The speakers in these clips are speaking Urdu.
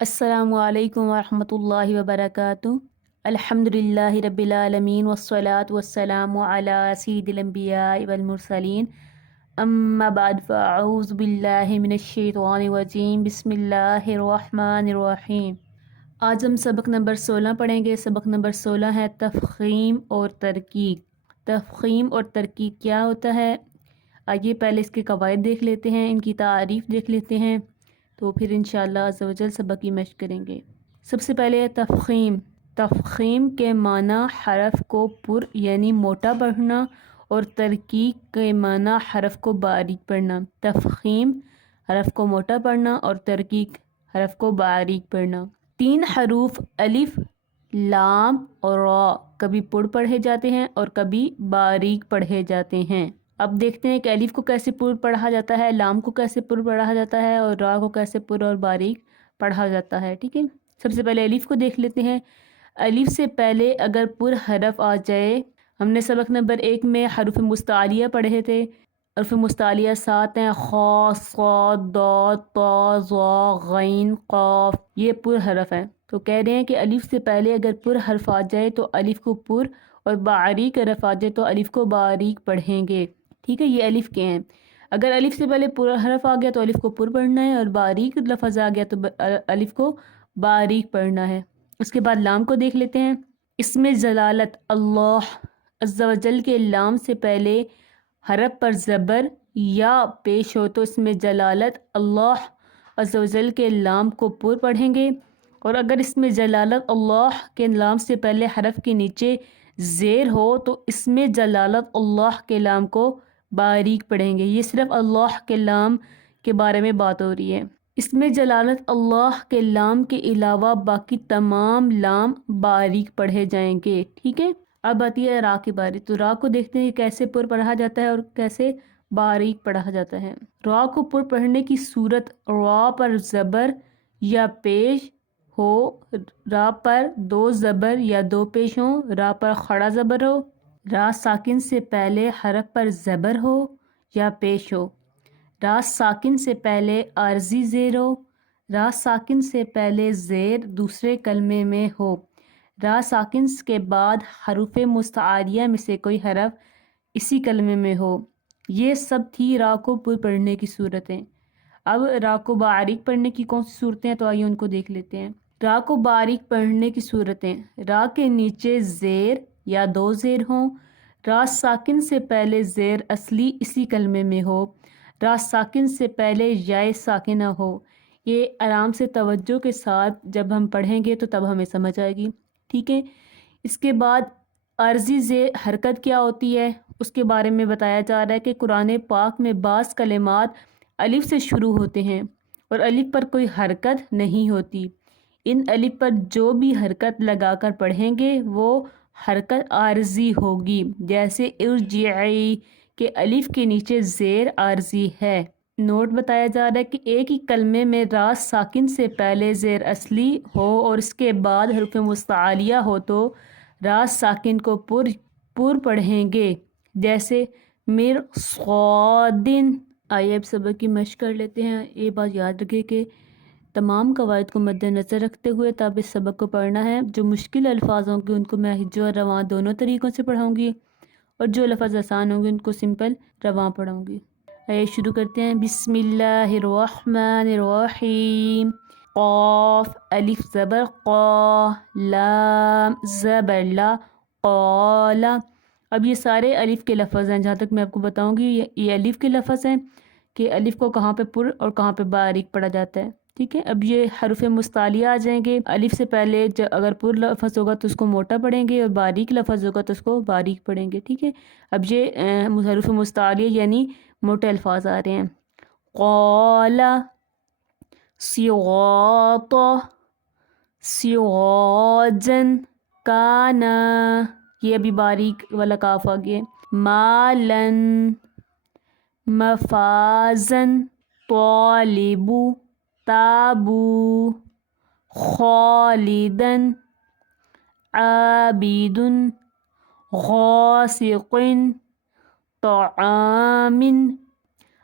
السلام علیکم ورحمۃ اللہ وبرکاتہ۔ الحمد للہ رب العالمین والصلاة والسلام علی سید الانبیاء والمرسلین، اما بعد فاعوذ باللہ من الشیطان الرجیم، بسم اللہ الرحمن الرحیم۔ آج ہم سبق نمبر 16 پڑھیں گے۔ سبق نمبر 16 ہے تفخیم اور ترکیب۔ تفخیم اور ترکیب کیا ہوتا ہے؟ آئیے پہلے اس کے قواعد دیکھ لیتے ہیں، ان کی تعریف دیکھ لیتے ہیں، تو پھر انشاءاللہ عز و جل سبق کی مشق کریں گے۔ سب سے پہلے ہے تفخیم۔ تفخیم کے معنی حرف کو پر یعنی موٹا پڑھنا، اور ترکیب کے معنی حرف کو باریک پڑھنا۔ تفخیم حرف کو موٹا پڑھنا اور ترکیب حرف کو باریک پڑھنا۔ 3 حروف الف، لام اور را کبھی پر پڑھے جاتے ہیں اور کبھی باریک پڑھے جاتے ہیں۔ اب دیکھتے ہیں کہ الف کو کیسے پر پڑھا جاتا ہے، لام کو کیسے پر پڑھا جاتا ہے، اور را کو کیسے پر اور باریک پڑھا جاتا ہے۔ ٹھیک ہے، سب سے پہلے الف کو دیکھ لیتے ہیں۔ الف سے پہلے اگر پر حرف آ جائے، ہم نے سبق نمبر 1 میں حروف مستعلیہ پڑھے تھے۔ حروف مستعلیہ 7 ہیں: خا، صاد، ضاد، طا، ظا، غین، قاف۔ یہ پر حرف ہیں، تو کہہ رہے ہیں کہ الف سے پہلے اگر پر حرف آ جائے تو الف کو پر، اور باریک حرف آ جائے تو الف کو باریک پڑھیں گے۔ ٹھیک ہے، یہ الف کے ہیں۔ اگر الف سے پہلے پر حرف آ گیا تو الف کو پر پڑھنا ہے، اور باریک لفظ آ گیا تو الف کو باریک پڑھنا ہے۔ اس کے بعد لام کو دیکھ لیتے ہیں۔ اس میں جلالت اللہ عز و جل کے لام سے پہلے حرف پر زبر یا پیش ہو تو اس میں جلالت اللہ عز و جل کے لام کو پر پڑھیں گے، اور اگر اس میں جلالت اللہ کے لام سے پہلے حرف کے نیچے زیر ہو تو اس میں جلالت اللہ کے لام کو باریک پڑھیں گے۔ یہ صرف اللہ کے لام کے بارے میں بات ہو رہی ہے۔ اس میں جلالت اللہ کے لام کے علاوہ باقی تمام لام باریک پڑھے جائیں گے۔ ٹھیک ہے، اب آتی ہے را کی باری، تو را کو دیکھتے ہیں کہ کیسے پر پڑھا جاتا ہے اور کیسے باریک پڑھا جاتا ہے۔ را کو پر پڑھنے کی صورت: را پر زبر یا پیش ہو، را پر 2 زبر یا 2 پیش ہوں، را پر کھڑا زبر ہو، را ساکن سے پہلے حرف پر زبر ہو یا پیش ہو، را ساکن سے پہلے عارضی زیر ہو، را ساکن سے پہلے زیر دوسرے کلمے میں ہو، را ساکن کے بعد حروف مستعلیہ میں سے کوئی حرف اسی کلمے میں ہو۔ یہ سب تھی را کو پر پڑھنے کی صورتیں۔ اب را کو باریک پڑھنے کی کون سی صورتیں ہیں، تو آئیے ان کو دیکھ لیتے ہیں۔ را کو باریک پڑھنے کی صورتیں: را کے نیچے زیر یا 2 زیر ہوں، را ساکن سے پہلے زیر اصلی اسی کلمے میں ہو، را ساکن سے پہلے یائے ساکنہ ہو۔ یہ آرام سے توجہ کے ساتھ جب ہم پڑھیں گے تو تب ہمیں سمجھ آئے گی۔ ٹھیک ہے، اس کے بعد عارضی زیر حرکت کیا ہوتی ہے اس کے بارے میں بتایا جا رہا ہے کہ قرآن پاک میں بعض کلمات الف سے شروع ہوتے ہیں اور الف پر کوئی حرکت نہیں ہوتی۔ ان الف پر جو بھی حرکت لگا کر پڑھیں گے وہ حرکت عارضی ہوگی، جیسے ارجعی کہ الف کے نیچے زیر عارضی ہے۔ نوٹ بتایا جا رہا ہے کہ ایک ہی کلمے میں را ساکن سے پہلے زیر اصلی ہو اور اس کے بعد حروف مستعلیہ ہو تو را ساکن کو پر پڑھیں گے، جیسے مرصادن۔ آئیے اب سبق کی مشق کر لیتے ہیں۔ یہ بات یاد رکھے کہ تمام قواعد کو مد نظر رکھتے ہوئے تب اس سبق کو پڑھنا ہے۔ جو مشکل الفاظ ہوں گے ان کو میں ہجو اور رواں دونوں طریقوں سے پڑھاؤں گی، اور جو لفظ آسان ہوں گے ان کو سمپل رواں پڑھاؤں گی۔ آئیے شروع کرتے ہیں۔ بسم اللہ الرحمن الرحیم۔ قاف الف زبر قا، لام زبر لا، قال۔ اب یہ سارے الف کے لفظ ہیں، جہاں تک میں آپ کو بتاؤں گی یہ الف کے لفظ ہیں کہ الف کو کہاں پہ پر اور کہاں پہ باریک پڑھا جاتا ہے۔ ٹھیک ہے، اب یہ حروف مستعلیہ آ جائیں گے۔ الف سے پہلے اگر پر لفظ ہوگا تو اس کو موٹا پڑھیں گے، اور باریک لفظ ہوگا تو اس کو باریک پڑھیں گے۔ ٹھیک ہے، اب یہ حروف مستعلیہ یعنی موٹے الفاظ آ رہے ہیں۔ قال، صراط، سراجن، کانا، یہ ابھی باریک والا کاف آ گیا۔ مالن، مفازن، طالبو، تابو، خالدن، عابدن، غاسق، طعام،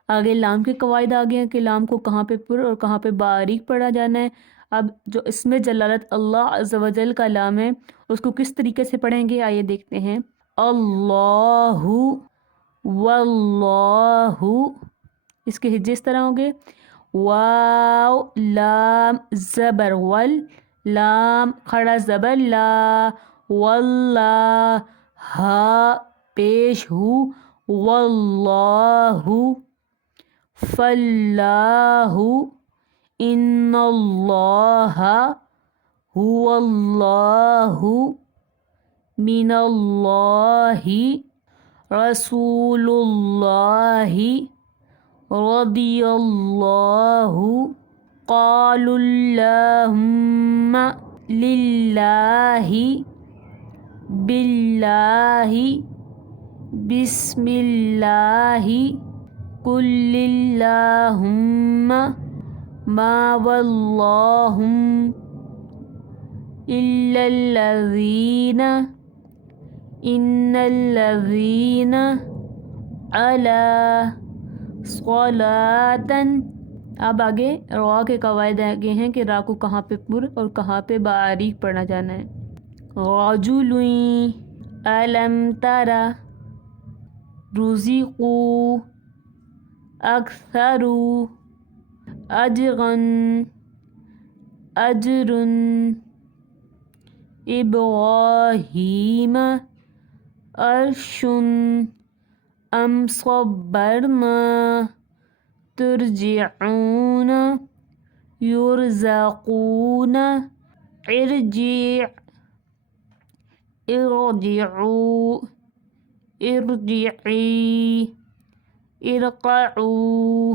آگے لام کے قواعد آ گئے ہیں کہ لام کو کہاں پہ پر اور کہاں پہ باریک پڑھا جانا ہے۔ اب جو اس میں جلالت اللہ عز و جل کا لام ہے اس کو کس طریقے سے پڑھیں گے آئیے دیکھتے ہیں۔ اللہ، واللہ، اس کے ہجے اس طرح ہوں گے، واو لام زبر ول، لام کھڑا زبر لا، واللہ، ہا پیش ہو، واللہ، فاللہ، ان اللہ، هو اللہ، من اللہ، رسول اللہ، رضی اللہ، قالوا اللہم، للہ، باللہ، بسم اللہ، قل اللہم، ما واللہم، الا الذین، ان الذین، علی صلاۃً۔ اب آگے را کے قواعد آگے ہیں کہ را کو کہاں پہ پر اور کہاں پہ باریک پڑھنا جانا ہے۔ رجل، الم تر، رزقوا، اکثر، اجرا، اجر، ابراہیم، عرش، ام صبرنا، ترجعون، یرزقون، ارجع، ارجعوا، ارجعی، ارقعوا،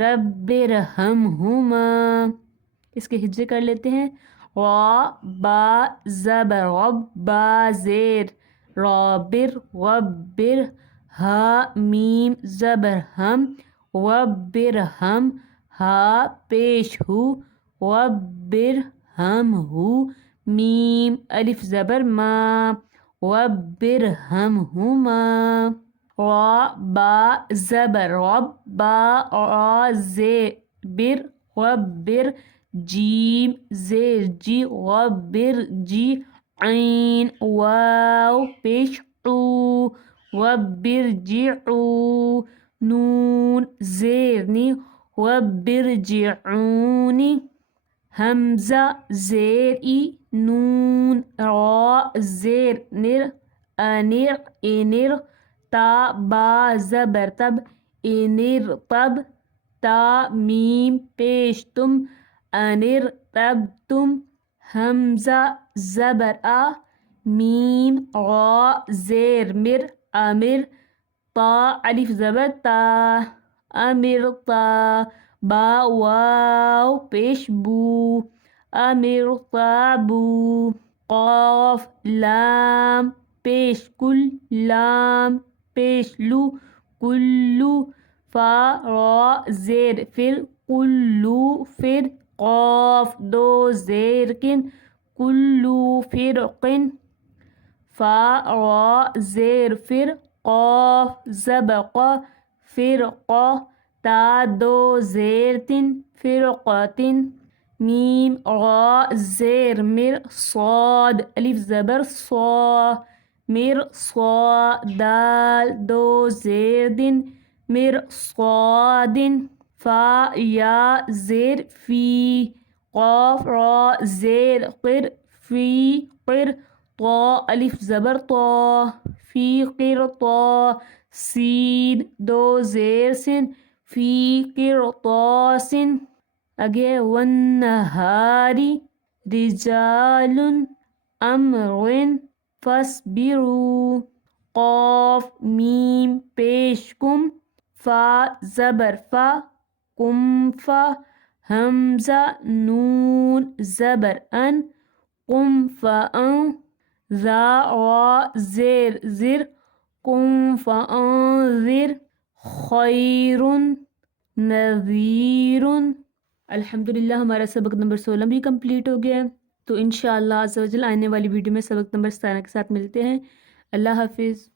رب ارحمہما۔ اس کے ہجے کر لیتے ہیں۔ را با زبر رب، با زیر رابر، ربر، ہا میم زبر ہم، ربر ہم، ہا پیش ہو، ربر ہم ہو، میم الف زبر ما، ربر ہم ہما۔ را با زبر رب، با را زبر ربر، جیم زیر جی ربر جی، عین واو پیش عو، ربر جعو، نون زیر نی، ربر جعونی، حمزہ زیر ای، نون را زیر نر، انر انر، تا با زبر تب، انر تب، تا میم پیش تم، انر تب تم، حمزہ زبر آ، میم را زیر مر، امر، تا الف زبر تا، امر تا، با واو پیش بو، امر تابو، قاف لام پیش کل، لام پیش لو، کلو، فا را زیر فر، کلو فر، قاف دو زیر کن، کلو فرقن، فا را زیر فر، قاف زبق، فرقہ، تا دو زیر تن، فرقتن، میم را زیر مر، صاد الف زبر صا، مر صا، دال دو زیر دن، مر صادن، فا یا زیر فی، قاف را زیر قر، فی قر، طا الف زبر طا، فی قر طا، سین دو زیر سن، فی قرطاسن۔ آگے والنہاری، رجال، امر، فاصبروا، قاف میم پیش کم، فا زبر فا، کم فا، حمزہ نون زبر ان، قم فان، ذا را زیر زر، قم فانذر، خیر، نذیر۔ الحمدللہ ہمارا سبق نمبر 16 بھی کمپلیٹ ہو گیا ہے، تو انشاءاللہ عز و جل آنے والی ویڈیو میں سبق نمبر 17 کے ساتھ ملتے ہیں۔ اللہ حافظ۔